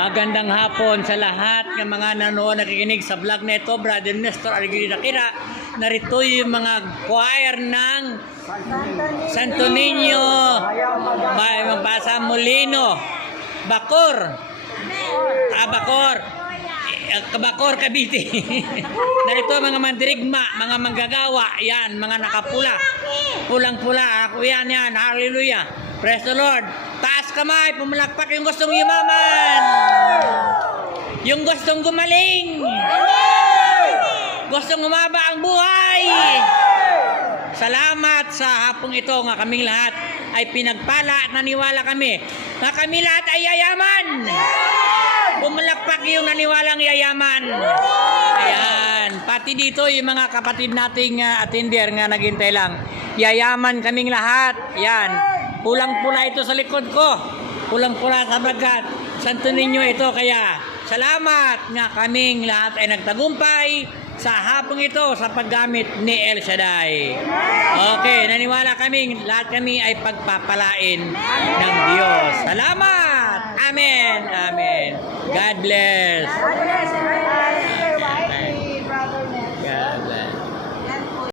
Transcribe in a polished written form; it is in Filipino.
Magandang hapon sa lahat ng mga nanonood nakikinig sa vlog na ito. Brother Nestor Arguida Kira. Narito yung mga choir ng Santo Niño, Mabasa Molino, Bacor, Bacor, Cavite. Narito mga mandirigma, mga manggagawa, yan, mga nakapula. Pulang-pula, ako yan. Hallelujah. Praise the Lord. Taas kamay, pumalakpak yung gustong yumaman. Yung gustong gumaling. Gustong umaba ang buhay. Salamat sa hapong ito nga kaming lahat ay pinagpala at naniwala kami na kami lahat ay yayaman. Pumalakpak yung naniwalang yayaman. Ayan. Pati dito yung mga kapatid nating attender nga naghintay lang. Yayaman kaming lahat. Yan. Pulang-pula ito sa likod ko. Pulang-pula sa bagat. Santo Niño ito. Kaya salamat nga kaming lahat ay nagtagumpay sa hapong ito sa paggamit ni El Shaddai. Okay, naniwala kaming lahat kami ay pagpapalain ng Diyos. Salamat! Amen! Amen! God bless!